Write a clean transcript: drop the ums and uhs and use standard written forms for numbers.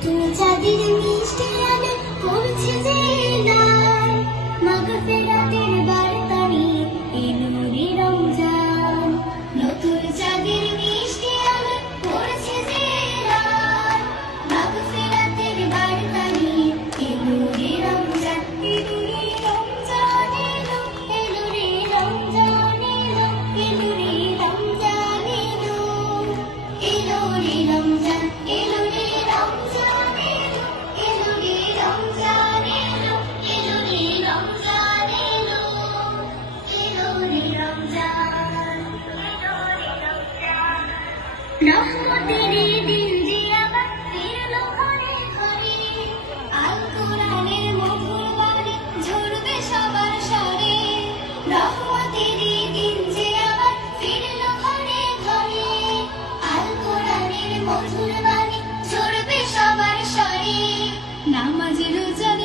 নতুন চাঁদের মিষ্টি আলো পড়ছে যে এলায়, মাগফিরাতের বার্তা নিয়ে এলো রে রমজান। নতুন চাঁদের মিষ্টি আলো পড়ছে যে এলায়, মাগফিরাতের বার্তা নিয়ে এলো রে রমজান। এলো রে রমজান এলো, এলো রে রমজান এলো, এলো রে রমজান এলো, এলো রে রমজান, এলো রে রমজান এলো, এলো রে রমজান এলো, এলো রে রমজান এলো, এলো রে রমজান, এলো রে রমজান। রহমতের দিন যে আবার ফিরলো ঘরে ঘরে, আল কোরআনের মধুর বাণী ঝরবে সবার স্বরে। রহমতের দিন যে আবার ফিরলো ঘরে ঘরে, আল কোরআনের মধুর বাণী ঝরবে সবার স্বরে। নামাজ রোজার